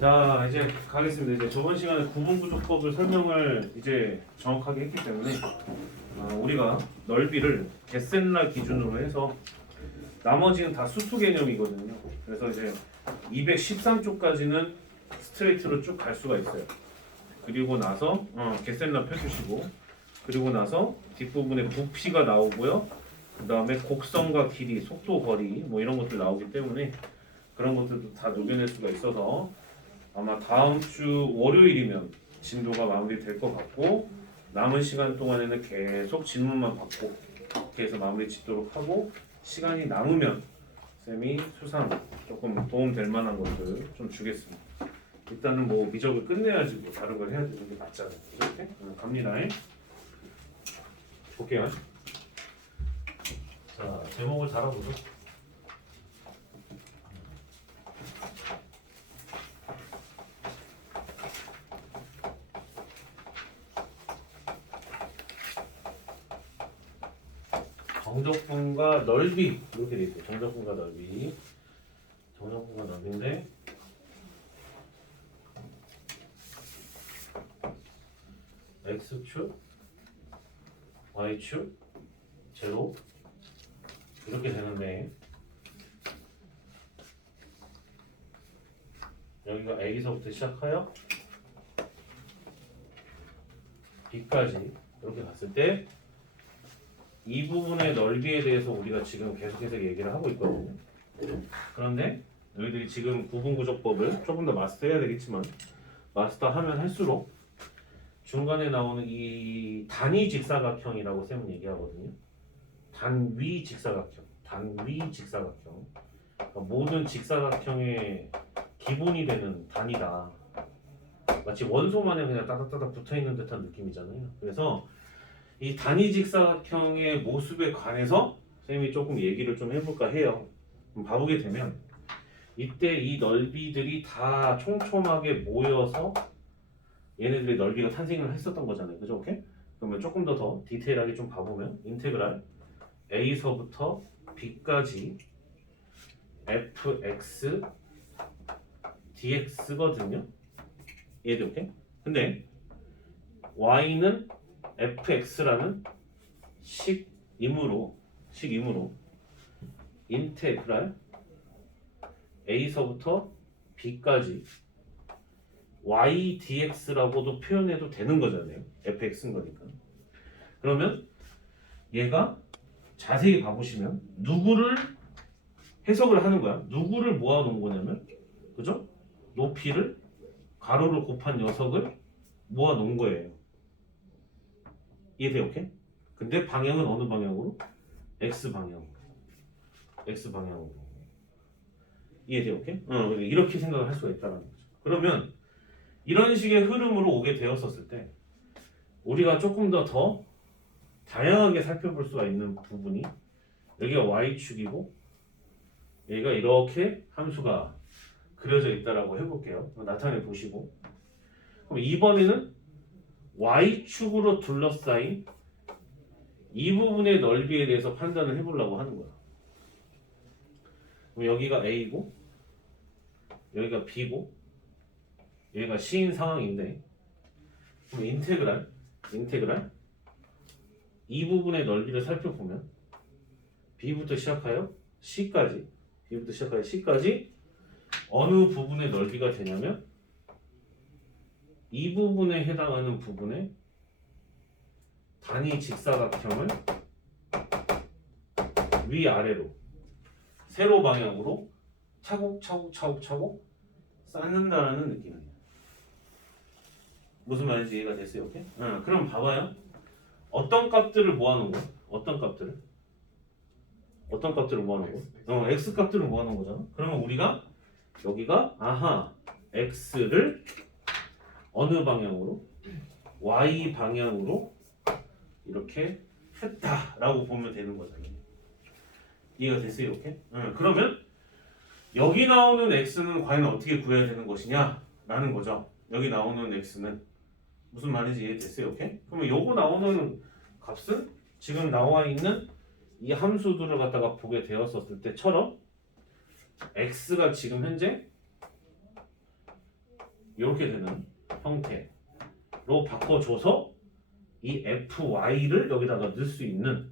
자, 이제 가겠습니다. 이제 저번 시간에 구분구조법을 설명을 이제 정확하게 했기 때문에 우리가 넓이를 겟센라 기준으로 해서 나머지는 다 수수 개념이거든요. 그래서 이제 213쪽까지는 스트레이트로 쭉 갈 수가 있어요. 그리고 나서 겟센라 펴주시고, 그리고 나서 뒷부분에 부피가 나오고요. 그 다음에 곡선과 길이, 속도, 거리 뭐 이런 것들 나오기 때문에 그런 것들도 다 녹여낼 수가 있어서 아마 다음 주 월요일이면 진도가 마무리될 것 같고, 남은 시간 동안에는 계속 질문만 받고 그렇게 해서 마무리 짓도록 하고, 시간이 남으면 쌤이 수상 조금 도움될 만한 것들 좀 주겠습니다. 일단은 뭐 미적을 끝내야지 뭐 다른 걸 해야 되는 게 맞잖아요. 이렇게 갑니다. 볼게요. 자, 제목을 달아보죠. 정적분과 넓이 이렇게 돼 있어요. 정적분과 넓이. 정적분과 넓이인데 x축, y축, 제로 이렇게 되는데, 여기가 a서부터 시작하여 b까지 이렇게 갔을 때 이 부분의 넓이에 대해서 우리가 지금 계속해서 얘기를 하고 있거든요. 그런데 너희들이 지금 구분구조법을 조금 더 마스터해야 되겠지만, 마스터하면 할수록 중간에 나오는 이 단위 직사각형이라고 쌤은 얘기하거든요. 단위 직사각형, 단위 직사각형. 그러니까 모든 직사각형의 기본이 되는 단위다. 마치 원소만에 그냥 따닥따닥 붙어있는 듯한 느낌이잖아요. 그래서 이 단위 직사각형의 모습에 관해서 쌤이 조금 얘기를 좀 해볼까 해요. 그럼 봐보게 되면 이때 이 넓이들이 다 촘촘하게 모여서 얘네들의 넓이가 탄생을 했었던 거잖아요. 그죠? 오케이? 그러면 조금 더 디테일하게 좀 봐보면 인테그랄 a서부터 b까지 fx dx거든요. 얘들 오케이? 근데 y는 fx라는 식임으로 인테그랄 a서부터 b까지 y dx라고도 표현해도 되는 거잖아요. fx인 거니까. 그러면 얘가 자세히 봐보시면 누구를 해석을 하는 거야? 누구를 모아놓은 거냐면, 그죠? 높이를 가로로 곱한 녀석을 모아놓은 거예요. 이해돼요? 오케이? 근데 방향은 어느 방향으로? x 방향으로. 이해돼요? 오케이? 이렇게 생각을 할 수가 있다는 거죠. 그러면 이런 식의 흐름으로 오게 되었었을 때 우리가 조금 더 다양하게 살펴볼 수가 있는 부분이, 여기가 y축이고 여기가 이렇게 함수가 그려져 있다라고 해볼게요. 나타내 보시고, 그럼 이번에는 y축으로 둘러싸인 이 부분의 넓이에 대해서 판단을 해보려고 하는 거야. 그럼 여기가 a고 여기가 b고 여기가 c인 상황인데, 그럼 인테그랄 이 부분의 넓이를 살펴보면 b부터 시작하여 c까지 어느 부분의 넓이가 되냐면 이 부분에 해당하는 부분의 단위 직사각형을 위아래로 세로 방향으로 차곡차곡 쌓는다라는 느낌이에요. 무슨 말인지 이해가 됐어요? 오케이? 그럼 봐봐요. 어떤 값들을 모아놓은 거야? 어떤 값들을 모아놓은 거야? x 값들을 모아놓은 거잖아. 그러면 우리가 여기가 x를 어느 방향으로? y 방향으로 이렇게 했다라고 보면 되는 거잖아요. 이해가 됐어요? 이렇게? 그러면 여기 나오는 x는 과연 어떻게 구해야 되는 것이냐라는 거죠. 여기 나오는 x는 무슨 말인지 이해됐어요? 오케이? 그러면 요거 나오는 값은 지금 나와 있는 이 함수들을 갖다가 보게 되었었을 때처럼 x가 지금 현재 이렇게 되는 형태로 바꿔줘서 이 fy를 여기다가 넣을 수 있는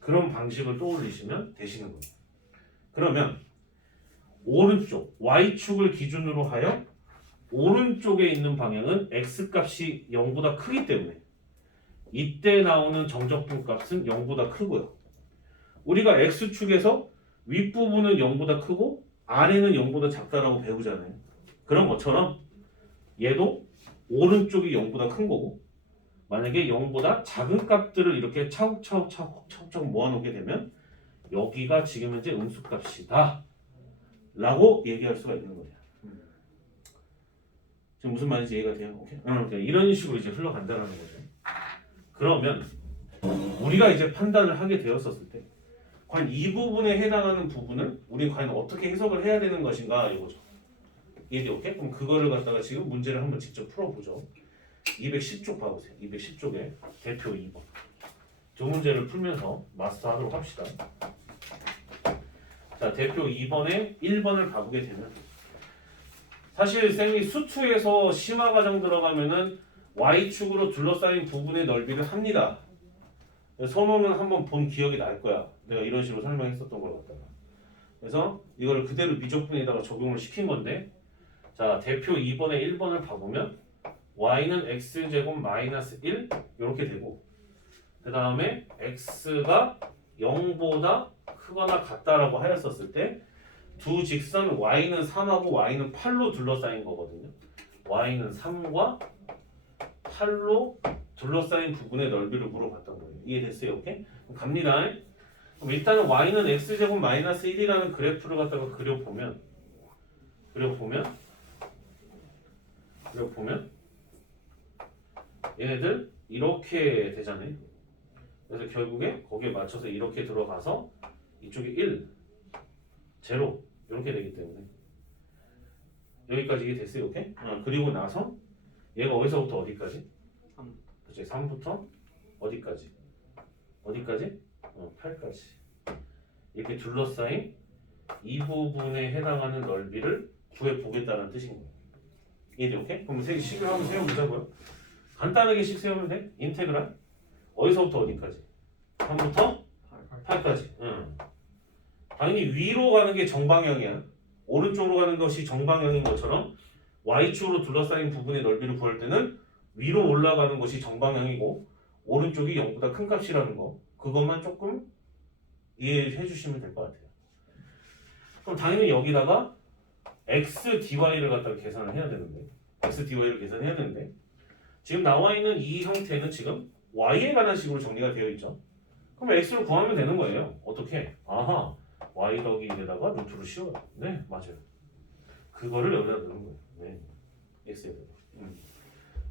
그런 방식을 떠올리시면 되시는 거예요. 그러면 오른쪽 y축을 기준으로 하여 오른쪽에 있는 방향은 x값이 0보다 크기 때문에 이때 나오는 정적분 값은 0보다 크고요. 우리가 x축에서 윗부분은 0보다 크고 아래는 0보다 작다라고 배우잖아요. 그런 것처럼 얘도 오른쪽이 0보다 큰 거고 만약에 0보다 작은 값들을 이렇게 차곡차곡 모아놓게 되면 여기가 지금 현재 음수값이다 라고 얘기할 수가 있는 거예요. 지금 무슨 말인지 이해가 돼요? 오케이? 그러니까 이런 식으로 이제 흘러간다는 거죠. 그러면 우리가 이제 판단을 하게 되었었을 때 과연 이 부분에 해당하는 부분을 우리가 과연 어떻게 해석을 해야 되는 것인가 이거죠. 이해돼? 오케이? 그럼 그거를 갖다가 지금 문제를 한번 직접 풀어보죠. 210쪽 봐보세요. 210쪽에 대표 2번. 두 문제를 풀면서 마스터하도록 합시다. 자, 대표 2번에 1번을 봐보게 되면 사실 쌤이 수투에서 심화 과정 들어가면은 Y축으로 둘러싸인 부분의 넓이를 합니다. 선호는 한번 본 기억이 날 거야. 내가 이런 식으로 설명했었던 걸 갖다가. 그래서 이걸 그대로 미적분에다가 적용을 시킨 건데 자, 대표 2번에 1번을 봐보면 y는 x제곱 마이너스 1 이렇게 되고 그 다음에 x가 0보다 크거나 같다라고 하였었을 때 두 직선 y는 3하고 y는 8로 둘러싸인 거거든요. y는 3과 8로 둘러싸인 부분의 넓이를 물어봤던 거예요. 이해됐어요? 오케이? 그럼 갑니다. 그럼 일단은 y는 x제곱 마이너스 1이라는 그래프를 갖다가 그려보면 얘네들 이렇게 되잖아요. 그래서 결국에 거기에 맞춰서 이렇게 들어가서 이쪽이 1, 0 이렇게 되기 때문에 여기까지 이게 됐어요. 오케이? 그리고 나서 얘가 어디서부터 어디까지? 3. 그치? 3부터 어디까지? 8까지 이렇게 둘러싸인 이 부분에 해당하는 넓이를 구해보겠다는 뜻인 거예요. 이해돼? 오케이? 그럼 식을 한번 세워보자고요. 간단하게 식 세우면 돼. 인테그랄 어디서부터 어디까지? 3부터 8까지. 당연히 위로 가는 게 정방향이야. 오른쪽으로 가는 것이 정방향인 것처럼 Y축으로 둘러싸인 부분의 넓이를 구할 때는 위로 올라가는 것이 정방향이고 오른쪽이 0보다 큰 값이라는 거 그것만 조금 이해해 주시면 될 것 같아요. 그럼 당연히 여기다가 x dy를 갖다가 계산을 해야 되는데 x dy를 계산해야 되는데 지금 나와 있는 이 형태는 지금 y에 관한 식으로 정리가 되어 있죠. 그럼 x를 구하면 되는 거예요. 어떻게? 아하, y 더하기 1에다가 루트를 씌워요. 네, 맞아요. 그거를 여기다 넣는 거예요. 네, x에다가.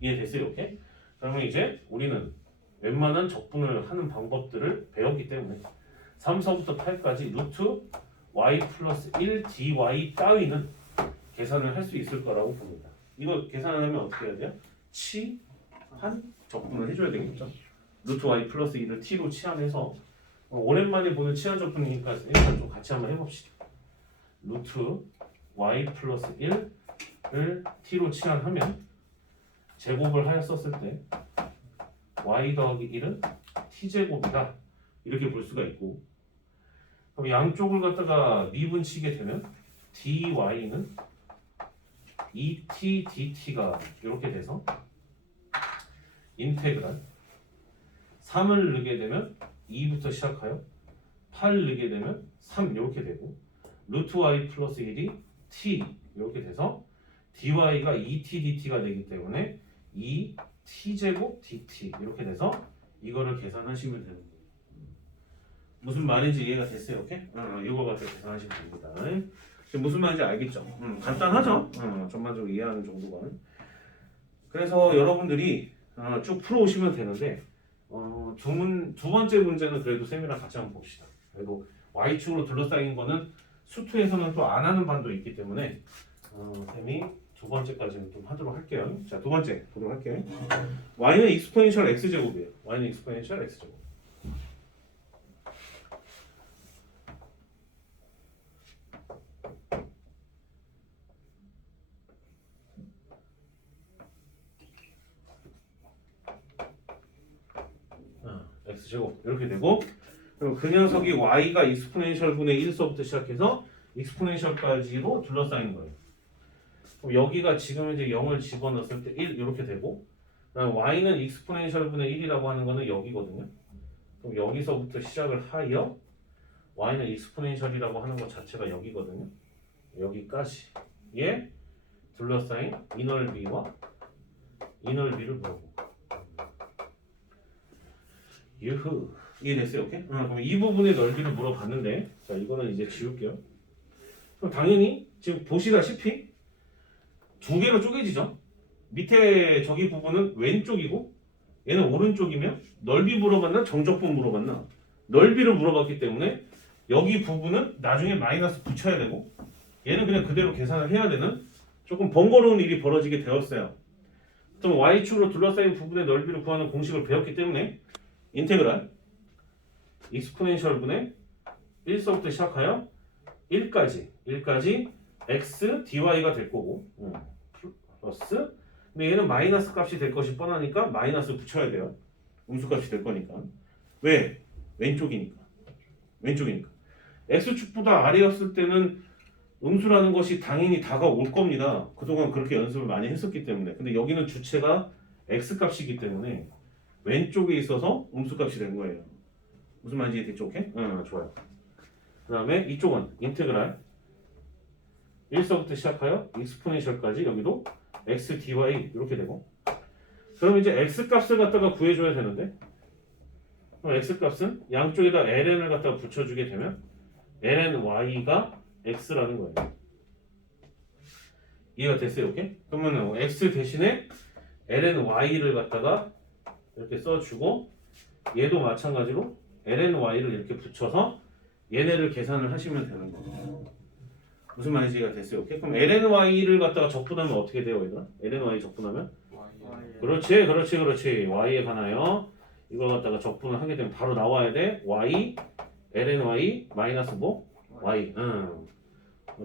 이해됐어요? 오케이? 그러면 이제 우리는 웬만한 적분을 하는 방법들을 배웠기 때문에 3서부터 8까지 루트 y 플러스 1 dy 따위는 계산을 할 수 있을 거라고 봅니다. 이거 계산하면 어떻게 해야 돼요? 치한 적분을 해줘야 되겠죠. 루트 y 플러스 2를 t로 치환해서 오랜만에 보는 치환 적분이니까 일단 좀 같이 한번 해봅시다. 루트 y 플러스 1을 t로 치환하면 제곱을 하였었을 때 y 더하기 1은 t제곱이다 이렇게 볼 수가 있고 그럼 양쪽을 갖다가 미분치게 되면 dy는 2t dt가 이렇게 돼서 인테그랄 3을 넣게 되면 2부터 시작하여 8 넣게 되면 3 이렇게 되고 루트 y 플러스 1이 t 이렇게 돼서 dy가 2t dt가 되기 때문에 2t제곱 dt 이렇게 돼서 이거를 계산하시면 되는 거예요. 무슨 말인지 이해가 됐어요? 오케이? 이거 갖다 계산하시면 됩니다. 지금 무슨 말인지 알겠죠? 간단하죠? 전반적으로 이해하는 정도가. 그래서 여러분들이 쭉 풀어오시면 되는데 두 번째 문제는 그래도 쌤이랑 같이 한번 봅시다. 그래도 Y축으로 둘러싸인 거는 수투에서는 또 안 하는 반도 있기 때문에 쌤이 두 번째까지는 좀 하도록 할게요. 자, 두 번째 보도록 할게요. Y는 익스포넨셜 X제곱이에요. Y는 익스포넨셜 X제곱. 제곱 이렇게 되고 그럼 그 녀석이 y가 익스포넨셜 분의 1서부터 시작해서 익스포넨셜까지로 둘러싸인 거예요. 그럼 여기가 지금 이제 0을 집어넣었을 때 1 이렇게 되고 그다음 y는 익스포넨셜 분의 1이라고 하는 거는 여기거든요. 그럼 여기서부터 시작을 하여 y는 익스포넨셜이라고 하는 것 자체가 여기거든요. 여기까지 예 둘러싸인 이 넓이와 이 넓이를 물어보고 유후 이해됐어요? 오케이? 그럼 이 부분의 넓이를 물어봤는데 자 이거는 이제 지울게요. 그럼 당연히 지금 보시다시피 두 개로 쪼개지죠. 밑에 저기 부분은 왼쪽이고 얘는 오른쪽이면 넓이 물어봤나 정적분 물어봤나 넓이를 물어봤기 때문에 여기 부분은 나중에 마이너스 붙여야 되고 얘는 그냥 그대로 계산을 해야 되는 조금 번거로운 일이 벌어지게 되었어요. 그럼 y축으로 둘러싸인 부분의 넓이를 구하는 공식을 배웠기 때문에 인테그랄 익스포넨셜 분의 1서부터 시작하여 1까지 x dy가 될 거고 플러스 근데 얘는 마이너스 값이 될 것이 뻔하니까 마이너스 붙여야 돼요. 음수값이 될 거니까. 왜? 왼쪽이니까. x축보다 아래였을 때는 음수라는 것이 당연히 다가올 겁니다. 그동안 그렇게 연습을 많이 했었기 때문에. 근데 여기는 주체가 x값이기 때문에 왼쪽에 있어서 음수값이 된 거예요. 무슨 말인지 됐죠? 오케이? 좋아요. 그 다음에 이쪽은 인테그랄 1서부터 시작하여 익스포넨셜까지 여기도 x dy 이렇게 되고 그럼 이제 x값을 갖다가 구해줘야 되는데 그럼 x값은 양쪽에다 ln을 갖다가 붙여주게 되면 ln y가 x라는 거예요. 이해가 됐어요? 오케이? 그러면 x 대신에 ln y를 갖다가 이렇게 써주고 얘도 마찬가지로 ln y를 이렇게 붙여서 얘네를 계산을 하시면 되는 거예요. 무슨 말인지 이해가 됐어요? 오케이? 그럼 ln y를 갖다가 적분하면 어떻게 돼요, 얘들아? ln y 적분하면? 그렇지. y에 관하여 이걸 갖다가 적분을 하게 되면 바로 나와야 돼. y ln y 마이너스 뭐? y.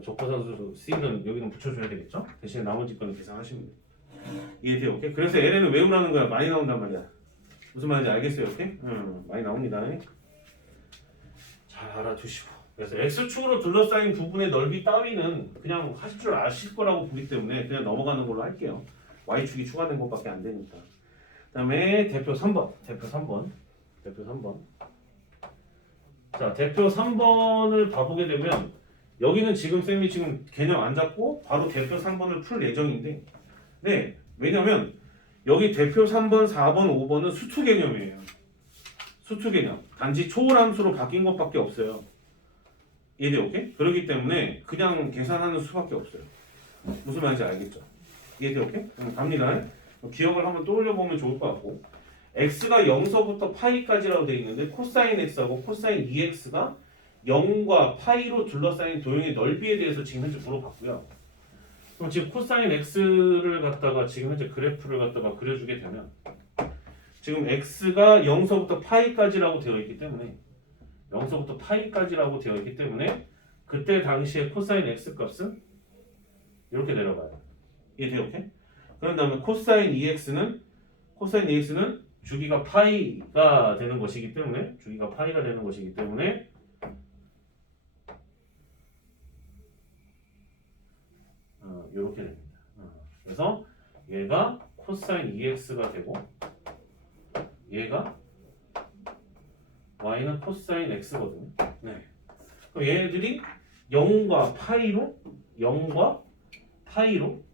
적분상수 c는 여기는 붙여줘야 되겠죠? 대신에 나머지 거는 계산하시면 돼요. 이해돼요? 오케이? 그래서 ln은 외우라는 거야. 많이 나온단 말이야. 무슨 말인지 알겠어요? 오케이? 많이 나옵니다. 잘 알아두시고. 그래서 x축으로 둘러싸인 부분의 넓이 따위는 그냥 하실 줄 아실 거라고 보기 때문에 그냥 넘어가는 걸로 할게요. y축이 추가된 것밖에 안 되니까. 그 다음에 대표 3번. 자, 대표 3번을 봐보게 되면 여기는 지금 쌤이 지금 개념 안 잡고 바로 대표 3번을 풀 예정인데 네, 왜냐면 여기 대표 3번, 4번, 5번은 수투 개념이에요. 수투 개념. 단지 초월함수로 바뀐 것밖에 없어요. 이해돼? 오케이? 그렇기 때문에 그냥 계산하는 수밖에 없어요. 무슨 말인지 알겠죠? 이해돼? 오케이? 갑니다. 기억을 한번 떠올려 보면 좋을 것 같고 x가 0서부터 파이까지라고 되어 있는데 코사인 x하고 코사인 2x가 0과 파이로 둘러싸인 도형의 넓이에 대해서 지금 현재 물어봤고요. 그럼 지금 코사인 x를 갖다가 지금 현재 그래프를 갖다가 그려주게 되면 지금 x가 0서부터 파이까지라고 되어 있기 때문에 그때 당시에 코사인 x 값은 이렇게 내려가요. 이해돼요? 오케이? 그런 다음에 코사인 2x는 주기가 파이가 되는 것이기 때문에 이렇게 됩니다. 그래서 얘가 코사인 2x가 되고 얘가 y는 코사인 x거든요. 네. 그럼 얘네들이 0과 파이로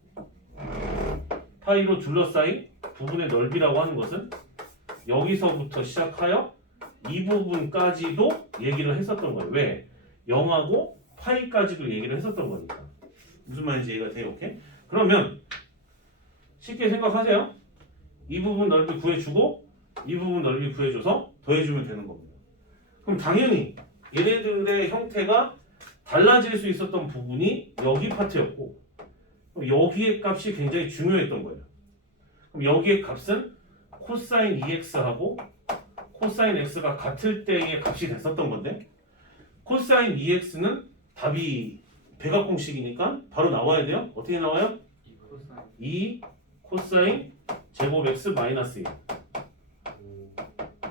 둘러싸인 부분의 넓이라고 하는 것은 여기서부터 시작하여 이 부분까지도 얘기를 했었던 거예요. 왜? 0하고 파이까지도 얘기를 했었던 거니까. 무슨 말인지 이해가 돼요? 오케이? 그러면 쉽게 생각하세요. 이 부분 넓이 구해주고 이 부분 넓이 구해줘서 더해주면 되는 겁니다. 그럼 당연히 얘네들의 형태가 달라질 수 있었던 부분이 여기 파트였고 그럼 여기의 값이 굉장히 중요했던 거예요. 그럼 여기의 값은 코사인 2x하고 코사인 x가 같을 때의 값이 됐었던 건데 코사인 2x는 답이 대각공식이니까 바로 나와야 돼요. 어떻게 나와요? 2 코사인 제곱 x 마이너스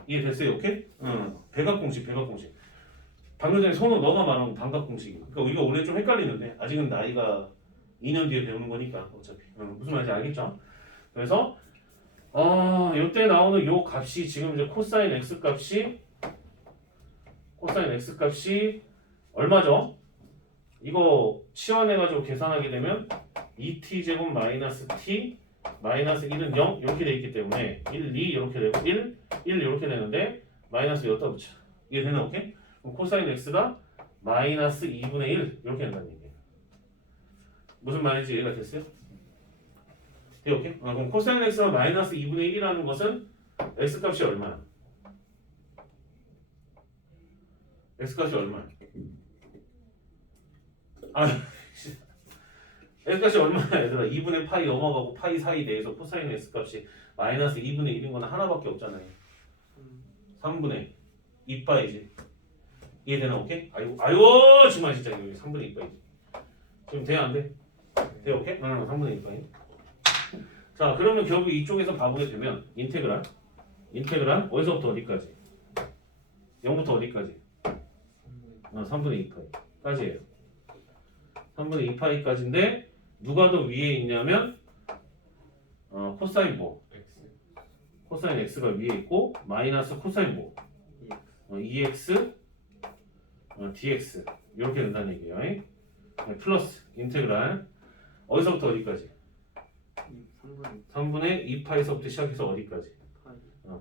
1 이해됐어요? 오케이? 백악공식. 방금 전에 선호 너가 말한 반각공식이. 그러니까 이거 원래 좀 헷갈리는데 아직은 나이가 2년 뒤에 배우는 거니까 어차피 무슨 말인지 알겠죠? 그래서 이때 나오는 요 값이 지금 이제 코사인 x 값이 얼마죠? 이거 치환해가지고 계산하게 되면 2t 제곱 마이너스 t 마이너스 1은 0 이렇게 돼 있기 때문에 1, 2 이렇게 되고 1 이렇게 되는데 마이너스 여기다 붙여. 이게 되나 오케이? 그럼 코사인 x가 마이너스 2분의 1 이렇게 된다는 얘기예요. 무슨 말인지 이해가 됐어요? 네, 오케이? 그럼 코사인 x가 마이너스 2분의 1이라는 것은 x 값이 얼마야? x 값이 얼마야? x 값이 얼마야 얘들아? 2분의 파이 넘어가고 파이 사이 내에서 코사인 x 값이 마이너스 2분의 1인 건 하나밖에 없잖아요. 3분의 2파이지. 이해되나 오케이? 아이고 정말 진짜 여기 3분의 2파이지. 지금 돼 안 돼? 돼 오케이? 3분의 2파이. 자 그러면 결국 이쪽에서 봐보게 되면 인테그랄 어디서부터 어디까지? 0부터 어디까지? 3분의 2파이까지예요. 3분의 2파이까지인데 누가 더 위에 있냐면 코사인 뭐? 코사인 x가 위에 있고 마이너스 코사인 뭐? 2x dx 이렇게 된다는 얘기예요. 플러스 인테그랄 어디서부터 어디까지? 3분의 2파이서부터 시작해서 어디까지?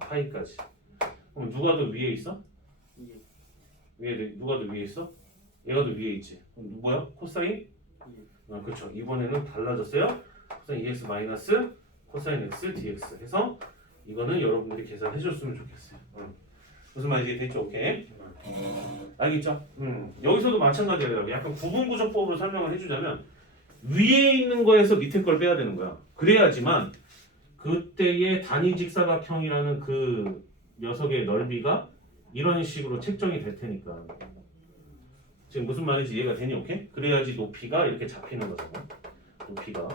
파이까지. 그럼 누가 더 위에 있어? 누가 더 위에 있어? 얘가 더 위에 있지. 그럼 뭐야? 코사인? 그렇죠. 이번에는 달라졌어요. 코사인 2x 마이너스 코사인 x dx 해서 이거는 여러분들이 계산해 줬으면 좋겠어요. 무슨 말인지 됐죠? 오케이. 알겠죠? 여기서도 마찬가지예요. 약간 구분구조법으로 설명을 해주자면 위에 있는 거에서 밑에 걸 빼야 되는 거야. 그래야지만 그때의 단위 직사각형이라는 그 녀석의 넓이가 이런 식으로 책정이 될 테니까. 지금 무슨 말인지 이해가 되니? 오케이? 그래야지 높이가 이렇게 잡히는 거잖아. 높이가.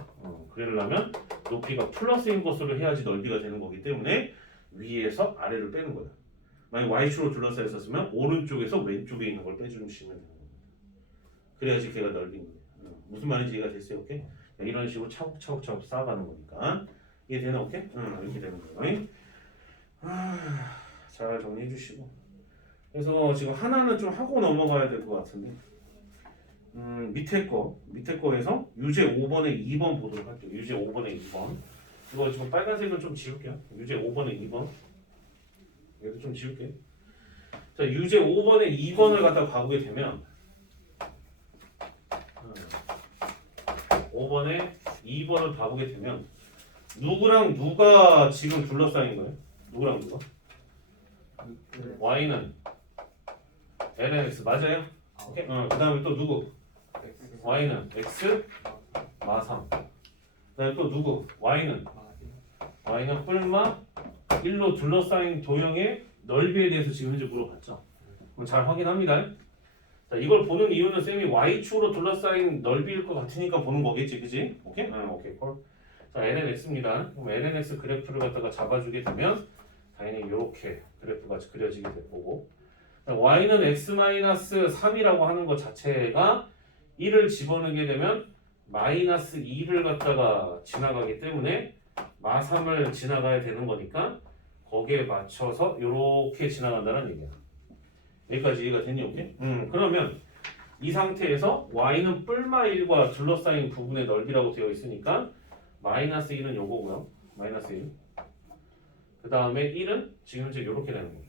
그러려면 높이가 플러스인 것으로 해야지 넓이가 되는 거기 때문에 위에서 아래를 빼는 거야. 만약 y축으로 둘러싸여 있었으면 오른쪽에서 왼쪽에 있는 걸 빼주시면 되는 거야. 그래야지 걔가 넓인 거야. 무슨 말인지 이해가 됐어요? 오케이? 이런 식으로 차곡차곡 쌓아가는 거니까. 이해되나? 오케이? 이렇게 되는 거예요. 잘 정리해 주시고. 그래서 지금 하나는 좀 하고 넘어가야 될 것 같은데 밑에 거에서 유제 5번에 2번 보도록 할게요. 유제 5번에 2번 이거 지금 빨간색은 좀 지울게요. 유제 5번에 2번 얘도 좀 지울게요. 자 유제 5번에 2번을 갖다 봐보게 되면 5번에 2번을 봐보게 되면 누구랑 누가 지금 둘러싸인 거예요? 누구랑 누가? y는 lnx 맞아요? 오케이. 그 다음에 또 누구? y는 x 마3. 그 다음에 또 누구? y는 뿔마 1로 둘러싸인 도형의 넓이에 대해서 지금 현재 물어봤죠. 그럼 잘 확인합니다. 자, 이걸 보는 이유는 쌤이 y축으로 둘러싸인 넓이일 것 같으니까 보는 거겠지, 그지? 오케이? 오케이, 콜. 자, lnx입니다. 그럼 lnx 그래프를 갖다가 잡아주게 되면 당연히 이렇게 그래프가 그려지게 될 거고, y는 x-3이라고 하는 것 자체가 1을 집어넣게 되면 마이너스 2를 갖다가 지나가기 때문에 마3을 지나가야 되는 거니까 거기에 맞춰서 이렇게 지나간다는 얘기야. 여기까지 이해가 됐니? 오케이? 그러면 이 상태에서 y는 뿔마 1과 둘러싸인 부분의 넓이라고 되어 있으니까 마이너스 1은 요거고요. 마이너스 1. 그 다음에 1은 지금 현재 이렇게 되는 거예요.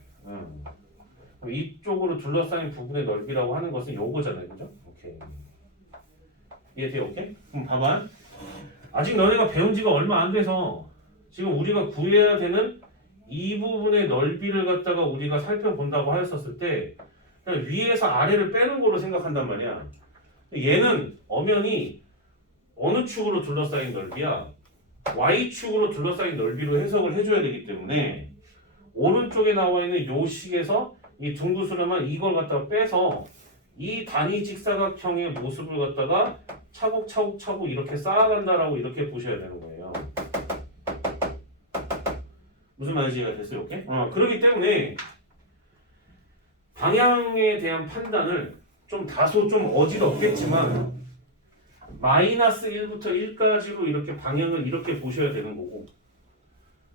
그럼 이쪽으로 둘러싸인 부분의 넓이라고 하는 것은 요거잖아요. 그죠? 오케이. 이해돼요? 오케이? 그럼 봐봐. 아직 너네가 배운 지가 얼마 안 돼서 지금 우리가 구해야 되는 이 부분의 넓이를 갖다가 우리가 살펴본다고 하였었을 때 그냥 위에서 아래를 빼는 걸로 생각한단 말이야. 얘는 엄연히 어느 축으로 둘러싸인 넓이야? Y축으로 둘러싸인 넓이로 해석을 해줘야 되기 때문에 오른쪽에 나와 있는 요 식에서 이 둥구스름한 이걸 갖다가 빼서 이 단위 직사각형의 모습을 갖다가 차곡차곡 이렇게 쌓아간다라고 이렇게 보셔야 되는 거예요. 무슨 말인지 이해가 됐어요? 오케이? 그렇기 때문에 방향에 대한 판단을 좀 다소 좀 어지럽겠지만 마이너스 1부터 1까지로 이렇게 방향을 이렇게 보셔야 되는 거고,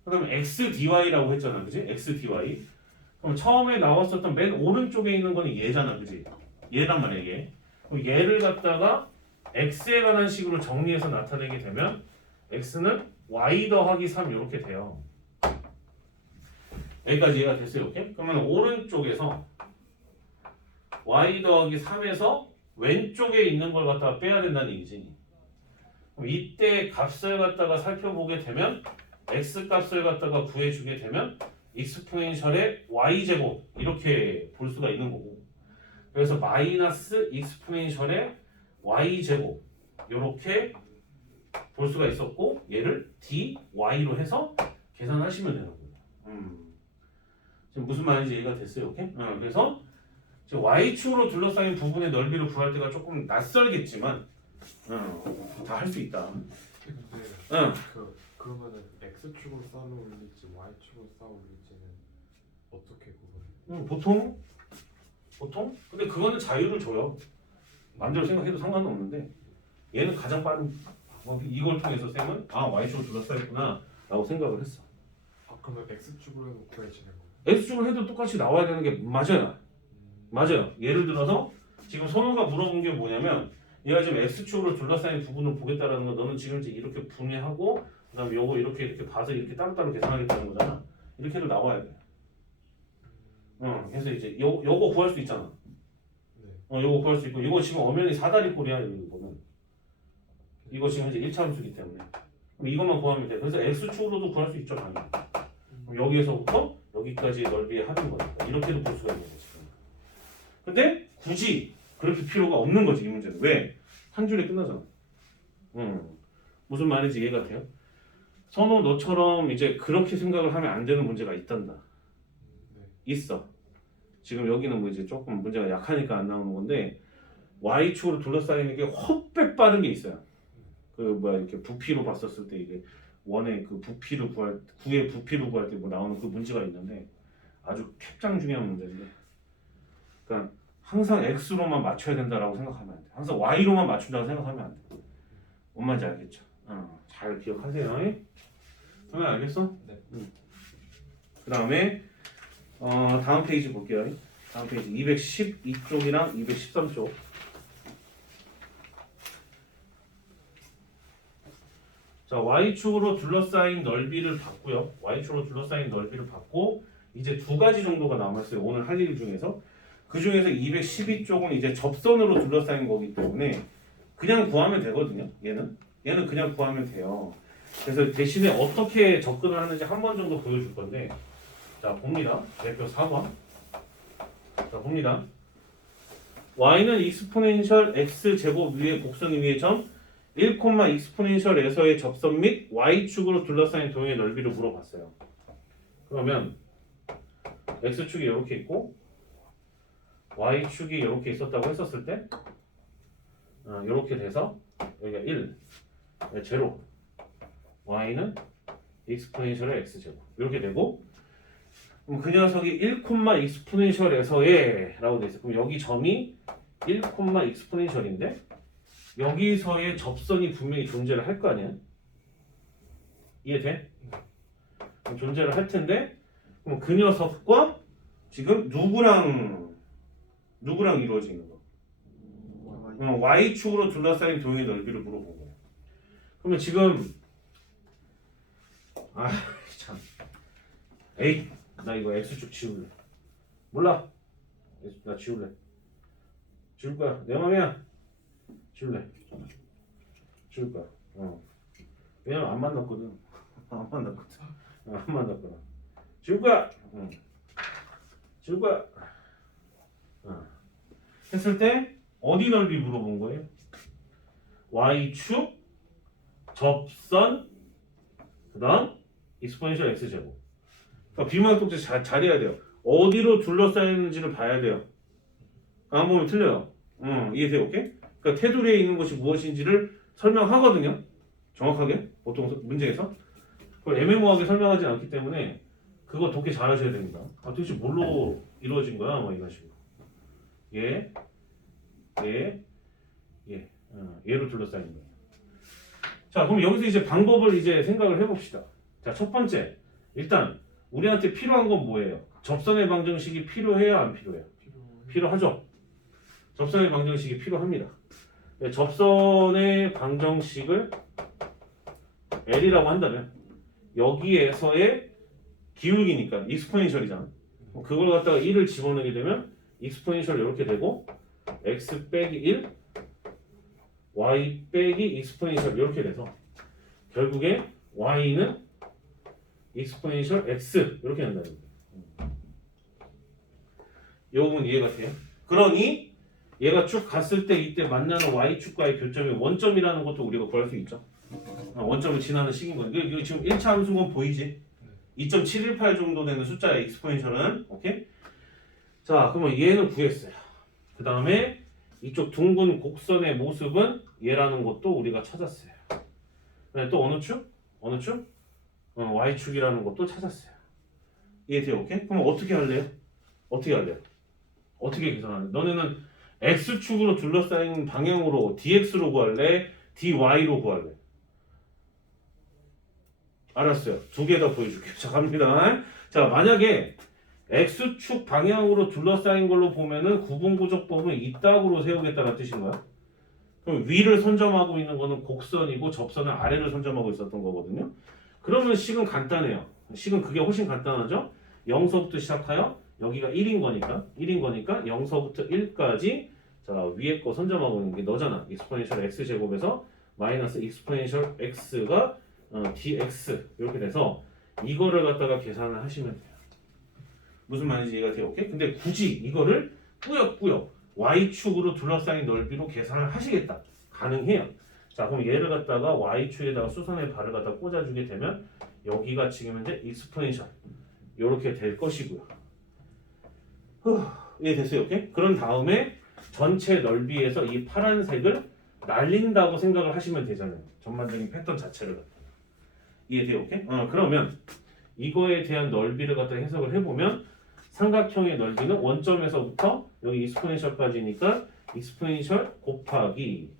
그다음에 xdy라고 했잖아, 그지? xdy. 그럼 처음에 나왔었던 맨 오른쪽에 있는 거는 얘잖아, 그지? 얘란 말이야, 얘. 그럼 얘를 갖다가 x에 관한 식으로 정리해서 나타내게 되면 x는 y 더하기 3 이렇게 돼요. 여기까지 이해가 됐어요, 오케이? 그러면 오른쪽에서 y 더하기 3에서 왼쪽에 있는 걸 갖다가 빼야 된다는 얘기지. 그럼 이때 값을 갖다가 살펴보게 되면 x 값을 갖다가 구해주게 되면 익스포넨셜의 y제곱 이렇게 볼 수가 있는 거고, 그래서 마이너스 익스포넨셜의 y제곱 이렇게 볼 수가 있었고, 얘를 dy로 해서 계산하시면 되는 거예요. 지금 무슨 말인지 이해가 됐어요? 오케이? 그래서 지금 y축으로 둘러싸인 부분의 넓이를 구할 때가 조금 낯설겠지만 다 할 수 있다. 근데 그러면은 x축으로 쌓아 올릴지 y축으로 쌓아 올릴지는 어떻게 구분해? 보통 근데 그거는 자유를 줘요. 마음대로 생각해도 상관은 없는데, 얘는 가장 빠른 이걸 통해서 쌤은 y축으로 둘러싸였구나 라고 생각을 했어. 그러면 x축으로 해도 구해지는 거예요? x축을 해도 똑같이 나와야 되는 게 맞아요. 예를 들어서 지금 선우가 물어본 게 뭐냐면, 얘가 지금 x축으로 둘러싸인 부분을 보겠다라는 거, 너는 지금 이제 이렇게 분해하고 그다음에 요거 이렇게 봐서 이렇게 따로따로 계산하겠다는 거잖아. 이렇게 해도 나와야 돼. 그래서 이제 요거 구할 수 있잖아. 네. 요거 구할 수 있고, 이거 지금 엄연히 사다리 꼴이야, 이거는. 이거 지금 현재 1차함수기 때문에. 그럼 이것만 구하면 돼. 그래서 x축으로도 구할 수 있죠, 당연히. 그럼 여기에서부터 여기까지 넓이의 합인 거니까 이렇게도 볼 수가 있는 거지. 근데 굳이 그렇게 필요가 없는 거지, 이 문제는. 왜? 한 줄에 끝나잖아. 무슨 말인지 이해가 돼요? 선호, 너처럼 이제 그렇게 생각을 하면 안 되는 문제가 있단다. 네. 있어. 지금 여기는 뭐 이제 조금 문제가 약하니까 안 나오는 건데, y축으로 둘러싸이는 게 헛배 빠른 게 있어요. 그 뭐야, 이렇게 부피로 봤었을 때 이게 원의 그 부피를 구의 부피를 구할 때 뭐 나오는 그 문제가 있는데, 아주 캡장 중요한 문제인데, 그러니까 항상 x로만 맞춰야 된다라고 생각하면 안 돼. 항상 y로만 맞춘다고 생각하면 안 돼. 뭔 말인지 알겠죠? 잘 기억하세요. 선생님 알겠어? 네. 그 다음에 다음 페이지 볼게요. 다음 페이지 212쪽이랑 213쪽. 자, y축으로 둘러싸인 넓이를 봤고요. y축으로 둘러싸인 넓이를 봤고, 이제 두 가지 정도가 남았어요. 오늘 할 일 중에서. 그 중에서 212쪽은 이제 접선으로 둘러싸인 거기 때문에 그냥 구하면 되거든요. 얘는 그냥 구하면 돼요. 그래서 대신에 어떻게 접근을 하는지 한 번 정도 보여줄 건데, 자, 봅니다. 대표 4번. 자, 봅니다. y는 익스포넨셜 x 제곱 위에 곡선 위의 점 1, 익스포넨셜에서의 접선 및 y축으로 둘러싸인 도형의 넓이를 물어봤어요. 그러면 x축이 이렇게 있고 y축이 이렇게 있었다고 했었을 때, 이렇게 돼서 여기가 1, 0, y는 익스포넨셜의 x제곱 이렇게 되고, 그럼 그 녀석이 1, 익스포넨셜에서의 라고 돼 있어요. 그럼 여기 점이 1, 익스포넨셜인데 여기서의 접선이 분명히 존재를 할 거 아니야? 이해돼? 그럼 존재를 할 텐데, 그럼 그 녀석과 지금 누구랑 이루어지는 거? y축으로 둘러싸인 도형의 넓이를 물어본 거예요. 그러면 지금 참, 에이, 나 이거 x축 지울래. 몰라. 나 지울래. 지울 거야. 내 맘이야. 지울래. 지울 거야. 왜냐면 안 만났거든. 안 만났거든. 지울 거야. 지울 거야. 했을 때 어디 넓이 물어본 거예요? y축, 접선, 그다음 익스포넨셜 x제곱. 그러니까 비문학 독재 잘해야 돼요. 어디로 둘러싸이는지를 봐야 돼요. 안 보면 틀려요. 이해돼요? 오케이? 그러니까 테두리에 있는 것이 무엇인지를 설명하거든요. 정확하게 보통 문제에서. 그걸 애매모호하게 설명하지 않기 때문에 그거 독해 잘 하셔야 됩니다. 아, 도대체 뭘로 이루어진 거야? 뭐 이런 식으로. 얘, 얘, 얘. 얘로 둘러싸인 거예요. 자, 그럼 여기서 이제 방법을 이제 생각을 해봅시다. 자, 첫 번째. 일단 우리한테 필요한 건 뭐예요? 접선의 방정식이 필요해요? 안 필요해요? 필요하죠. 접선의 방정식이 필요합니다. 네, 접선의 방정식을 L이라고 한다면 여기에서의 기울기니까 익스포넨셜이잖아. 그걸 갖다가 1을 집어넣게 되면 익스포넨셜 이렇게 되고 x 빼기 1 y 빼기 익스포넨셜 이렇게 돼서 결국에 y는 익스포넨셜 x 이렇게 된다는 거예요. 이 부분 이해가 돼요? 그러니 얘가 쭉 갔을 때 이때 만나는 y축과의 교점이 원점이라는 것도 우리가 구할 수 있죠. 원점을 지나는 식인 거예요. 이거 지금 1차 함수인 건 보이지? 2.718 정도 되는 숫자의 익스포넨셜은 오케이? 자, 그러면 얘는 구했어요. 그 다음에 이쪽 둥근 곡선의 모습은 얘라는 것도 우리가 찾았어요. 또 어느 축? 어느 축? y축이라는 것도 찾았어요. 이해돼요? 오케이? 그럼 어떻게 할래요? 어떻게 할래요? 어떻게 계산할래? 너네는 x축으로 둘러싸인 방향으로 dx로 구할래? dy로 구할래? 알았어요. 두 개 다 보여줄게요. 자, 갑니다. 자, 만약에 x축 방향으로 둘러싸인 걸로 보면은 구분구조법은 이따구로 세우겠다는 뜻인 거야. 그럼 위를 선점하고 있는 거는 곡선이고 접선은 아래를 선점하고 있었던 거거든요. 그러면 식은 간단해요. 식은 그게 훨씬 간단하죠. 0서부터 시작하여 여기가 1인 거니까 0서부터 1까지 자, 위에 거 선점하고 있는 게 너잖아. 익스포넨셜 x 제곱에서 마이너스 익스포넨셜 x가 dx 이렇게 돼서 이거를 갖다가 계산을 하시면 돼요. 무슨 말인지 이해가 돼요? 오케이? 근데 굳이 이거를 꾸역꾸역 y축으로 둘러싸인 넓이로 계산을 하시겠다. 가능해요. 자, 그럼 얘를 갖다가 y축에다가 수선의 발을 갖다 꽂아주게 되면 여기가 지금 현재 익스포넨셜 이렇게 될 것이고요. 이해됐어요? 오케이? 그런 다음에 전체 넓이에서 이 파란색을 날린다고 생각을 하시면 되잖아요. 전반적인 패턴 자체를 갖다. 이해돼요? 오케이? 그러면 이거에 대한 넓이를 갖다 해석을 해보면 삼각형의 넓이는 원점에서부터 여기 익스포넨셜까지니까 익스포넨셜 곱하기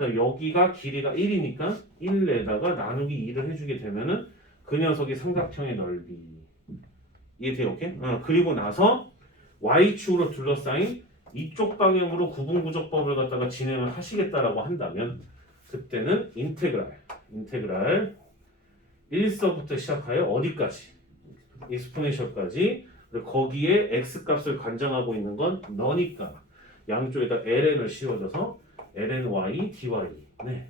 여기가 길이가 1이니까 1에다가 나누기 2를 해주게 되면은 그 녀석이 삼각형의 넓이. 이해돼요? 오케이? 그리고 나서 y축으로 둘러싸인 이쪽 방향으로 구분구조법을 갖다가 진행을 하시겠다라고 한다면 그때는 인테그랄 1서부터 시작하여 어디까지? 익스포넨셜까지. 거기에 x값을 관장하고 있는 건 너니까 양쪽에다 ln을 씌워줘서 lny dy. 네.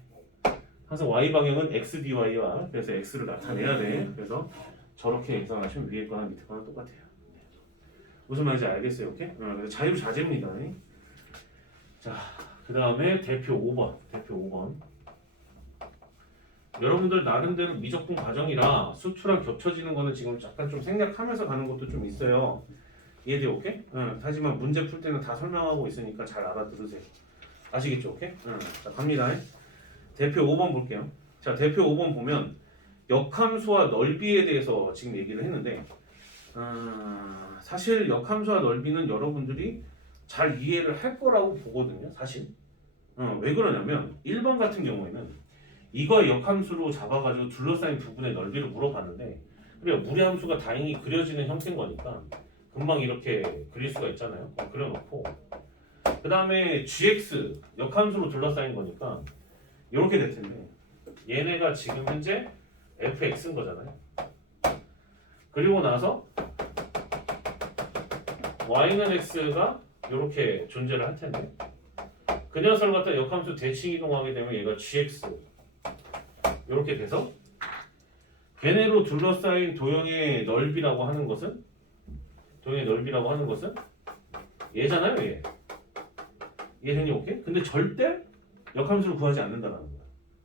항상 y 방향은 x dy와 그래서 x를 나타내야 돼. 그래서 저렇게 계산하시면 위에 거나 밑에 거나 똑같아요. 네. 무슨 말인지 알겠어요? 오케이? 그래서 자유자재입니다. 자, 그 다음에 대표 5번. 여러분들 나름대로 미적분 과정이라 수투랑 겹쳐지는 거는 지금 약간 좀 생략하면서 가는 것도 좀 있어요. 이해돼요? 오케이? 하지만 문제 풀 때는 다 설명하고 있으니까 잘 알아들으세요. 아시겠죠? 오케이? 자, 갑니다. 대표 5번 볼게요. 자, 대표 5번 보면 역함수와 넓이에 대해서 지금 얘기를 했는데 사실 역함수와 넓이는 여러분들이 잘 이해를 할 거라고 보거든요. 사실. 왜 그러냐면 1번 같은 경우에는 이거 역함수로 잡아가지고 둘러싸인 부분의 넓이를 물어봤는데 그래요. 무리함수가 다행히 그려지는 형태인 거니까 금방 이렇게 그릴 수가 있잖아요. 그려놓고 그 다음에 gx 역함수로 둘러싸인 거니까 이렇게 될 텐데 얘네가 지금 현재 fx인 거잖아요. 그리고 나서 y는 x가 이렇게 존재를 할 텐데 그 녀석을 갖다 역함수 대칭 이동하게 되면 얘가 gx 이렇게 돼서 걔네로 둘러싸인 도형의 넓이라고 하는 것은 얘잖아요. 얘. 얘는 오케이? 근데 절대 역함수를 구하지 않는다는 거야.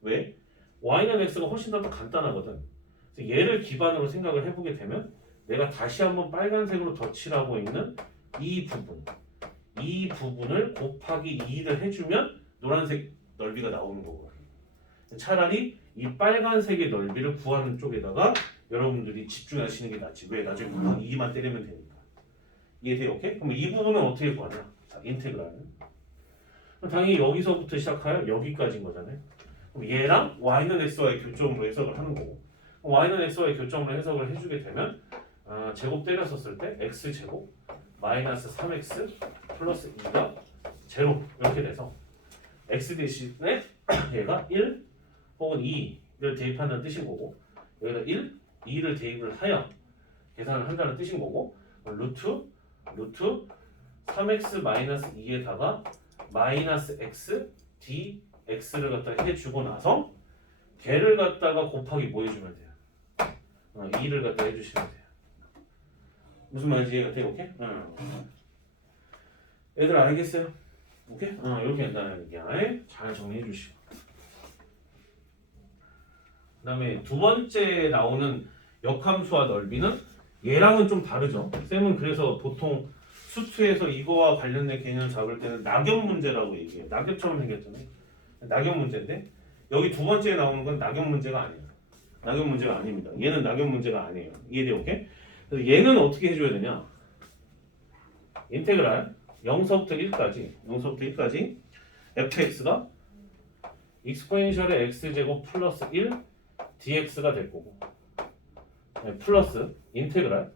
왜? y는 x가 훨씬 더 간단하거든. 그래서 얘를 기반으로 생각을 해보게 되면 내가 다시 한번 빨간색으로 덧칠하고 있는 이 부분을 곱하기 2를 해주면 노란색 넓이가 나오는 거고요. 차라리 이 빨간색의 넓이를 구하는 쪽에다가 여러분들이 집중하시는 게 낫지. 왜? 나중에 무조건 2만 때리면 되니까. 이해돼요? 오케이? 그럼 이 부분은 어떻게 구하냐? 자, 인테그랄. 당연히 여기서부터 시작하여 여기까지인 거잖아요. 그럼 얘랑 y는 x와의 교점으로 해석을 하는 거고, y는 x와의 교점으로 해석을 해주게 되면 제곱 때렸었을 때 x제곱 마이너스 3x 플러스 2가 제로 이렇게 돼서 x 대신에 얘가 1 혹은 2를 대입한다는 뜻인 거고, 여기다 1, 2를 대입을 하여 계산을 한다는 뜻인 거고, 루트 3x 마이너스 2에다가 마이너스 x dx를 갖다 해주고 나서 걔를 갖다가 곱하기 뭐 해주면 돼요? 2를 갖다 해주시면 돼요. 무슨 말인지 이해가 돼요? 오케이? 애들 알겠어요? 오케이? 이렇게 된다는 얘기야. 잘 정리해 주시고. 그 다음에 두 번째 나오는 역함수와 넓이는 얘랑은 좀 다르죠. 쌤은 그래서 보통 수투에서 이거와 관련된 개념을 잡을 때는 낙엽 문제라고 얘기해요. 낙엽처럼 생겼잖아요. 낙엽 문제인데 여기 두 번째에 나오는 건 낙엽 문제가 아니에요. 낙엽 문제가 아닙니다. 얘는 낙엽 문제가 아니에요. 이해돼요? 오케이? 그래서 얘는 어떻게 해줘야 되냐? 인테그랄 0서부터 1까지 fx가 익스포넨셜의 x제곱 플러스 1 dx가 될 거고, 플러스 인테그랄.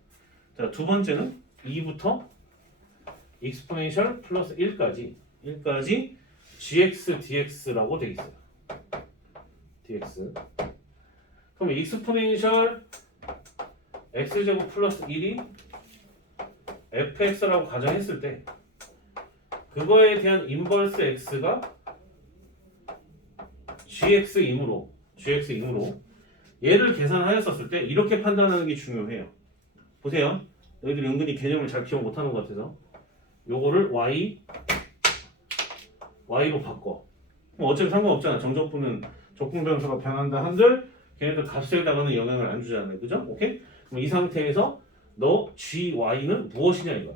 자, 두 번째는 2부터 익스포넨셜 플러스 1까지 gx dx라고 돼 있어요. dx. 그럼 익스포넨셜 x제곱 플러스 1이 fx라고 가정했을 때 그거에 대한 인버스 x가 gx이므로 얘를 계산하였었을 때 이렇게 판단하는 게 중요해요. 보세요. 너희들이 은근히 개념을 잘 기억 못하는 것 같아서 요거를 y로 바꿔. 뭐 어차피 상관없잖아. 정적분은 적분변수가 변한다 한들 걔네들 값에다가는 영향을 안 주잖아요. 그죠? 오케이? 그럼 이 상태에서 너 gy는 무엇이냐 이거야.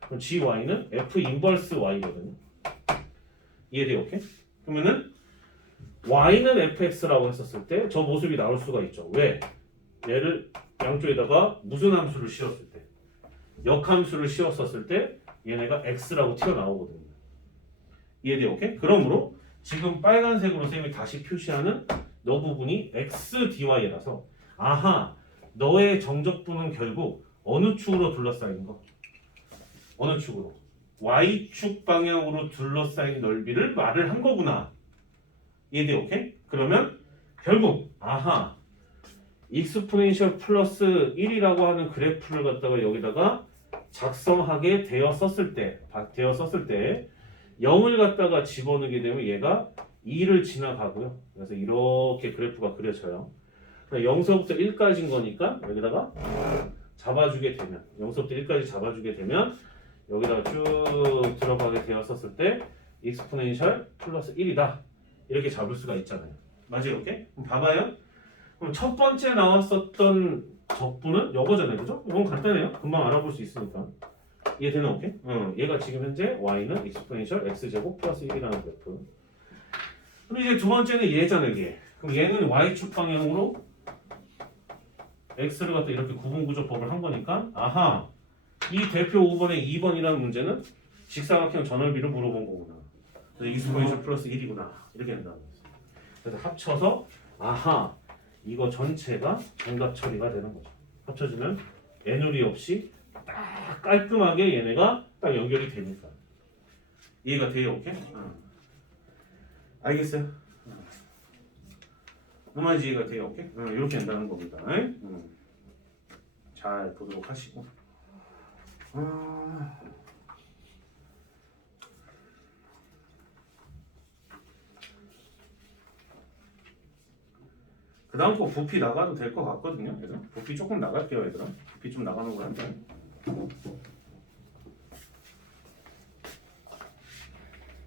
그럼 gy는 f 인버스 y거든요. 이해돼요? 오케이? 그러면은 y는 fx라고 했었을 때 저 모습이 나올 수가 있죠. 왜? 얘를 양쪽에다가 무슨 함수를 씌웠을 때, 역함수를 씌웠었을 때 얘네가 x라고 튀어나오거든요. 이해돼요? 오케이? 그러므로 지금 빨간색으로 쌤이 다시 표시하는 너 부분이 x dy라서 아하, 너의 정적분은 결국 어느 축으로 둘러싸인 거? 어느 축으로? y축 방향으로 둘러싸인 넓이를 말을 한 거구나. 이해돼요? 오케이? 그러면 결국 아하, 익스포넨셜 플러스 1이라고 하는 그래프를 갖다가 여기다가 작성하게 되었었을 때 0을 갖다가 집어넣게 되면 얘가 2를 지나가고요. 그래서 이렇게 그래프가 그려져요. 0서부터 1까지인 거니까 여기다가 잡아주게 되면 0서부터 1까지 잡아주게 되면 여기다가 쭉 들어가게 되었었을 때 익스포넨셜 플러스 1이다. 이렇게 잡을 수가 있잖아요. 맞아요? 이렇게? 그럼 봐봐요. 그럼 첫 번째 나왔었던 적분은 이거잖아요. 그죠? 이건 간단해요. 금방 알아볼 수 있으니까. 이해되나? 오케이? 얘가 지금 현재 y는 익스포넨셜 x제곱 플러스 1이라는 그래프. 그럼 이제 두 번째는 얘잖아요. 얘. 그럼 얘는 y축 방향으로 x를 갖다 이렇게 구분구조법을 한 거니까 아하, 이 대표 5번의 2번이라는 문제는 직사각형 전넓이를 물어본 거구나. 그래서 익스포넨셜 플러스 1이구나. 이렇게 된다는 거죠. 그래서 합쳐서 아하, 이거 전체가 정답 처리가 되는 거죠. 합쳐지면 애누리 없이 딱 깔끔하게 얘네가 딱 연결이 되니까. 이해가 돼요? 오케이? 알겠어요? 얼마나 이해가 돼요? 오케이? 이렇게 된다는 겁니다. 잘 보도록 하시고. 그 다음 거 부피 나가도 될 것 같거든요. 얘들아. 부피 조금 나갈게요. 얘들아. 부피 좀 나가는 걸 할까요?